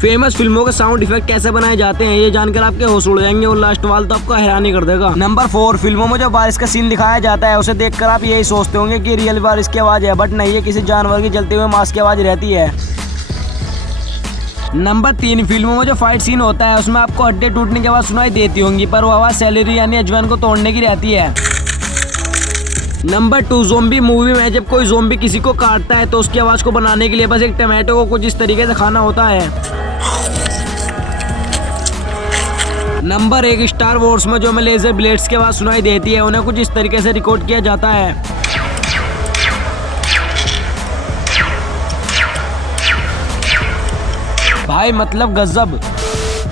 Famous फिल्मों के sound effect कैसे बनाए जाते हैं ये जानकर आपके होश उड़ जाएंगे और लास्ट वाला तो आपको हैरानी कर देगा। नंबर 4, फिल्मों में जो बारिश का सीन दिखाया जाता है उसे देखकर आप यही सोचते होंगे कि रियल बारिश की आवाज है, बट नहीं, ये किसी जानवर की जलते हुए मांस की आवाज रहती है। नंबर 3, फिल्मों में जो फाइट सीन होता है उसमें आपको हड्डी टूटने की आवाज सुनाई देती होंगी, पर वो आवाज सैलरी यानी अजवाइन को तोड़ने की रहती है। नंबर 2, ज़ोंबी मूवी में जब कोई ज़ोंबी किसी को काटता है तो उसकी आवाज को बनाने के लिए बस एक टमाटो को कुछ इस तरीके से खाना होता है। नंबर 1, स्टार वॉर्स में जो हमें लेजर ब्लेड्स की आवाज सुनाई देती है उन्हें कुछ इस तरीके से रिकॉर्ड किया जाता है। भाई मतलब गजब।